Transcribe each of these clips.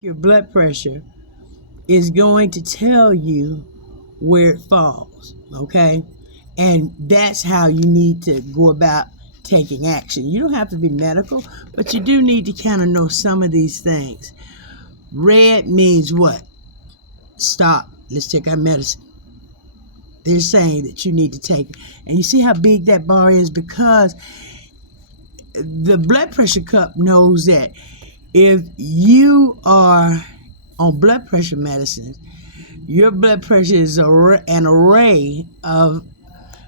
Your blood pressure is going to tell you where it falls, okay? And that's how you need to go about taking action. You don't have to be medical, but you do need to kind of know some of these things. Red means what? Stop. Let's take our medicine. They're saying that you need to take it. And you see how big that bar is? Because the blood pressure cup knows that if you are on blood pressure medicine, your blood pressure is an array of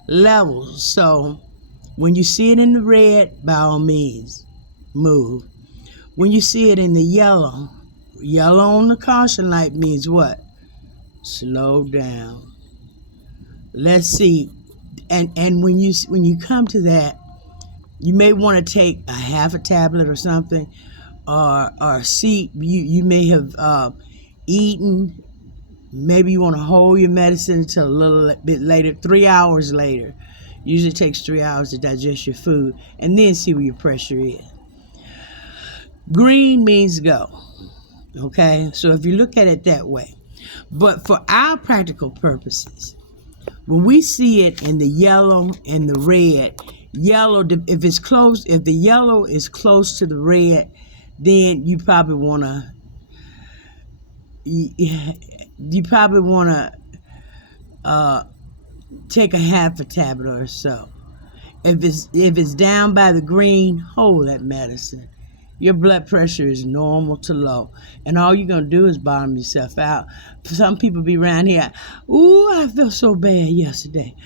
levels. So when you see it in the red, by all means, move. When you see it in the yellow on the caution light means what? Slow down. Let's see. And when you come to that, you may want to take a half a tablet or something, or see, you may have eaten. Maybe you want to hold your medicine until a little bit later, 3 hours later. Usually it takes 3 hours to digest your food, and then see where your pressure is. Green means go, okay? So if you look at it that way. But for our practical purposes, when we see it in the yellow and the red, if the yellow is close to the red, then you probably want to take a half a tablet or so. If it's down by the green, hold that medicine. Your blood pressure is normal to low, and all you're gonna do is bottom yourself out. Some people be around here, ooh, I felt so bad yesterday.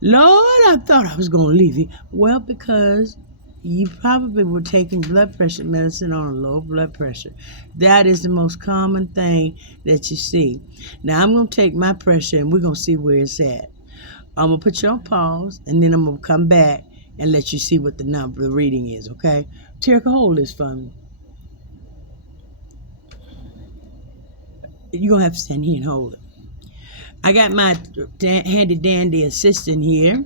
Lord, I thought I was gonna leave you. Well, because you probably were taking blood pressure medicine on a low blood pressure. That is the most common thing that you see. Now I'm gonna take my pressure and we're gonna see where it's at. I'm gonna put you on pause, and then I'm gonna come back and let you see what the reading is, okay? Terica, hold this for me. You're gonna have to stand here and hold it. I got my handy dandy assistant here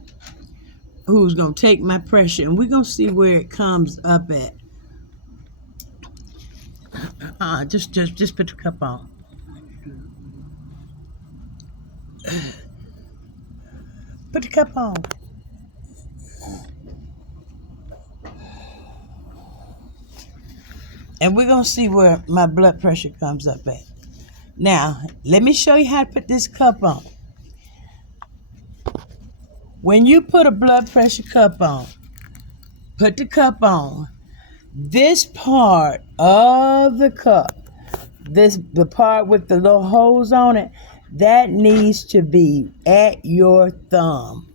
who's gonna take my pressure, and we're gonna see where it comes up at. Just put the cup on. Put the cup on. And we're going to see where my blood pressure comes up at. Now, let me show you how to put this cup on. When you put a blood pressure cup on, put the cup on. This part of the cup, the part with the little holes on it, that needs to be at your thumb.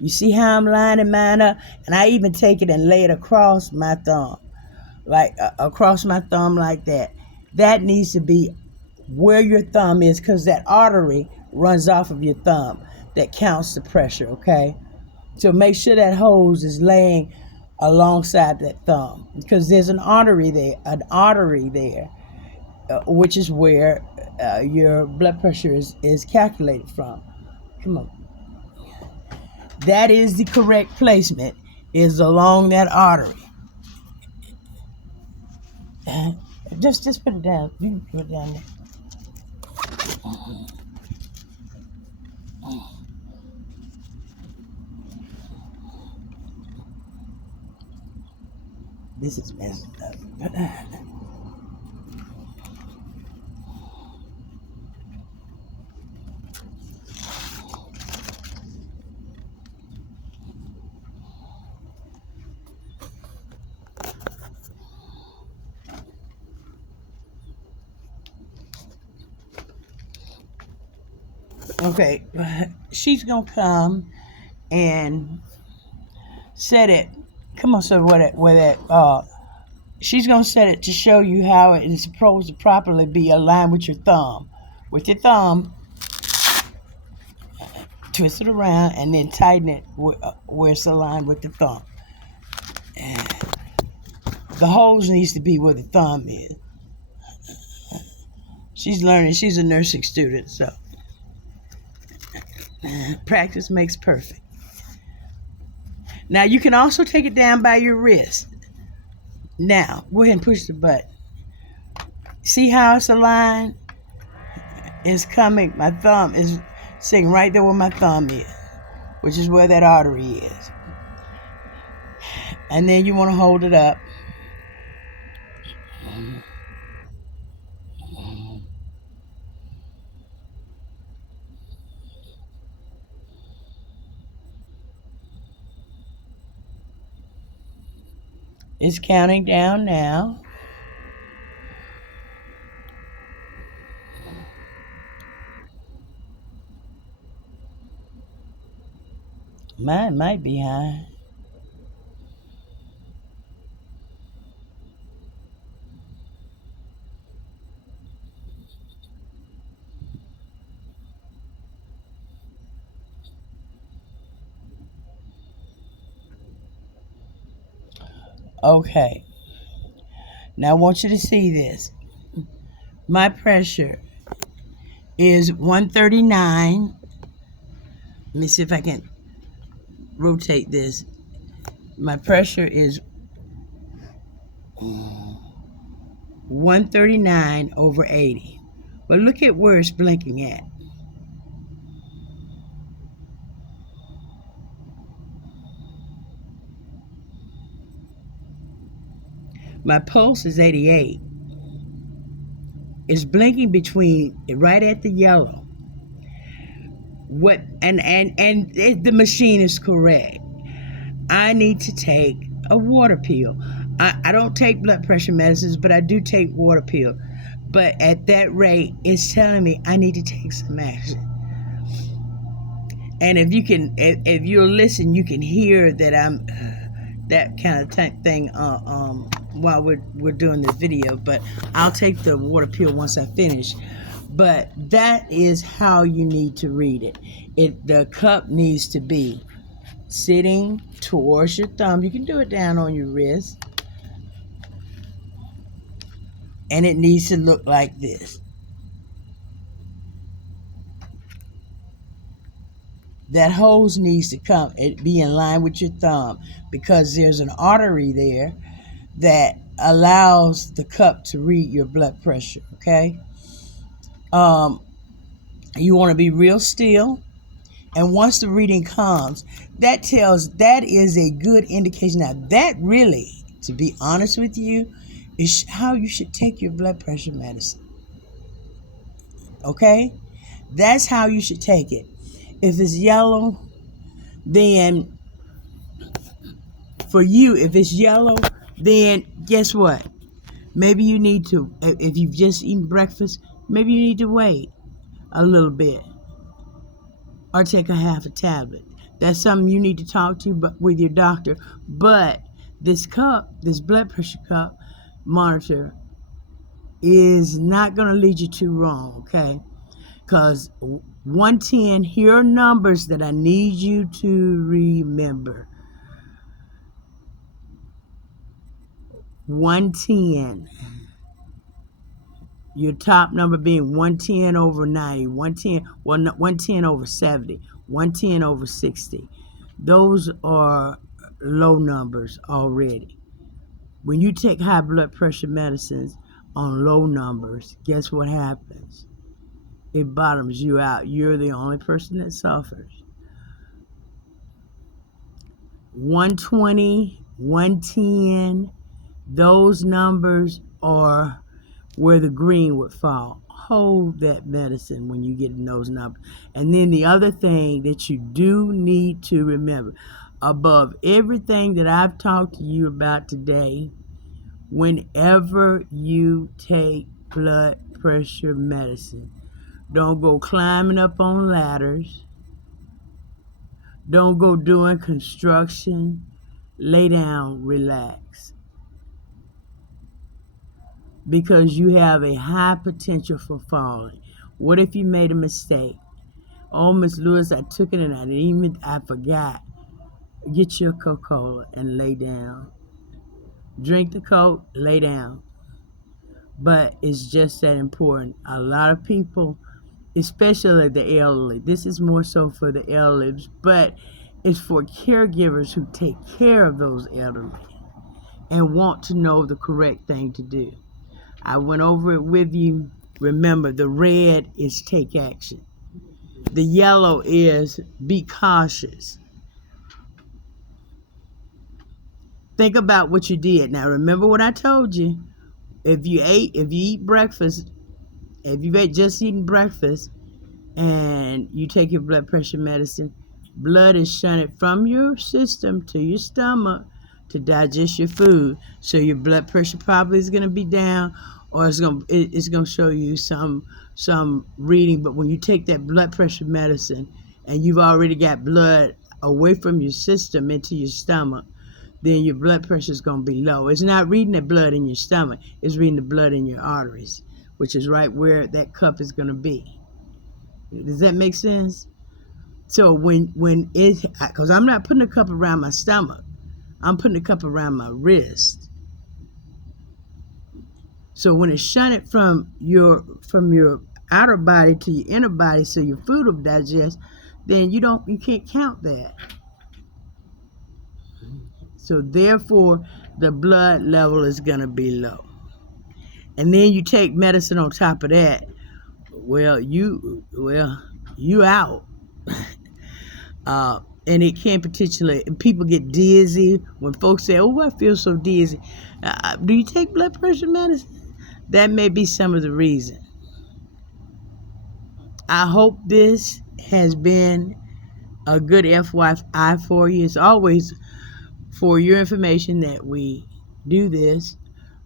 You see how I'm lining mine up? And I even take it and lay it across my thumb. Like across my thumb like that. That needs to be where your thumb is, because that artery runs off of your thumb that counts the pressure, okay? So make sure that hose is laying alongside that thumb, because there's an artery there, which is where your blood pressure is calculated from. Come on. That is the correct placement, is along that artery. Just put it down. You can put it down there. This is messed up. Okay, she's gonna come and set it. Come on, so she's gonna set it to show you how it is supposed to properly be aligned with your thumb. With your thumb, twist it around and then tighten it where it's aligned with the thumb. And the hose needs to be where the thumb is. She's learning. She's a nursing student, so practice makes perfect. Now you can also take it down by your wrist. Now go ahead and push the button. See how it's aligned? It's coming. My thumb is sitting right there where my thumb is, which is where that artery is. And then you want to hold it up. It's counting down now. Mine might be high. Okay. Now I want you to see this. My pressure is 139. Let me see if I can rotate this. My pressure is 139 over 80. But look at where it's blinking at. My pulse is 88. It's blinking between right at the yellow. What and the machine is correct. I need to take a water pill. I don't take blood pressure medicines, but I do take water pill. But at that rate, it's telling me I need to take some action. And if you'll listen, you can hear that I'm that kind of thing while we're doing this video. But I'll take the water pill once I finish. But that is how you need to read it. The cup needs to be sitting towards your thumb. You can do it down on your wrist. And it needs to look like this. That hose needs to be in line with your thumb, because there's an artery there that allows the cup to read your blood pressure, okay? You want to be real still. And once the reading comes, that is a good indication. Now, that really, to be honest with you, is how you should take your blood pressure medicine. Okay? That's how you should take it. If it's yellow, then for you, if it's yellow, then guess what? Maybe you need to, if you've just eaten breakfast, maybe you need to wait a little bit or take a half a tablet. That's something you need to talk to with your doctor. But this blood pressure cup monitor is not going to lead you too wrong, okay? Because 110, here are numbers that I need you to remember. 110. Your top number being 110 over 90, 110 over 70, 110 over 60. Those are low numbers already. When you take high blood pressure medicines on low numbers, guess what happens? It bottoms you out. You're the only person that suffers. 120, 110, those numbers are where the green would fall. Hold that medicine when you get in those numbers. And then the other thing that you do need to remember, above everything that I've talked to you about today, whenever you take blood pressure medicine, don't go climbing up on ladders. Don't go doing construction. Lay down, relax. Because you have a high potential for falling. What if you made a mistake? Oh, Miss Lewis, I took it and I forgot. Get your Coca-Cola and lay down. Drink the Coke, lay down. But it's just that important. A lot of people, especially the elderly, this is more so for the elderly, but it's for caregivers who take care of those elderly and want to know the correct thing to do. I went over it with you. Remember, the red is take action. The yellow is be cautious. Think about what you did. Now, remember what I told you. If you eat breakfast, if you've just eaten breakfast and you take your blood pressure medicine, blood is shunted from your system to your stomach to digest your food. So your blood pressure probably is going to be down, or it's going to show you some reading. But when you take that blood pressure medicine and you've already got blood away from your system into your stomach, then your blood pressure is going to be low. It's not reading the blood in your stomach. It's reading the blood in your arteries, which is right where that cup is going to be. Does that make sense? So when it, because I'm not putting a cup around my stomach, I'm putting a cup around my wrist. So when it's shunted from your outer body to your inner body, so your food will digest, then you can't count that. So therefore, the blood level is going to be low. And then you take medicine on top of that. Well, you out. And it can potentially, people get dizzy when folks say, oh, I feel so dizzy. Do you take blood pressure medicine? That may be some of the reason. I hope this has been a good FYI for you. It's always for your information that we do this.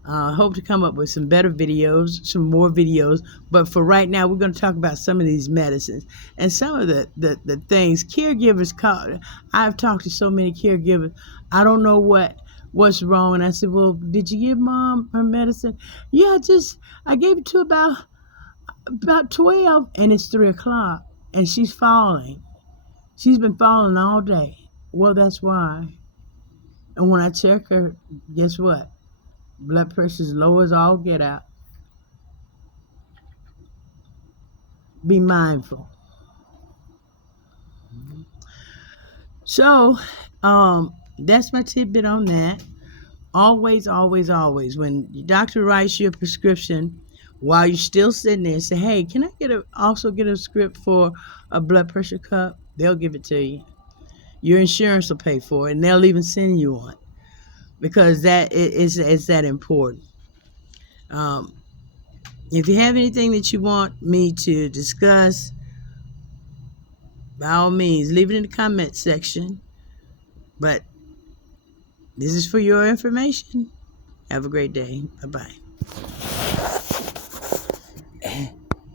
Hope to come up with some better videos, some more videos. But for right now, we're going to talk about some of these medicines and some of the things caregivers call. I've talked to so many caregivers. I don't know what's wrong. And I said, well, did you give mom her medicine? Yeah, I gave it to about 12, and it's 3 o'clock, and she's falling. She's been falling all day. Well, that's why. And when I check her, guess what? Blood pressure is low as all get out. Be mindful. So, that's my tidbit on that. Always, always, always, when your doctor writes you a prescription, while you're still sitting there, say, hey, can I also get a script for a blood pressure cup? They'll give it to you. Your insurance will pay for it, and they'll even send you one, because it's that important. If you have anything that you want me to discuss, by all means, leave it in the comment section. But this is for your information. Have a great day. Bye-bye.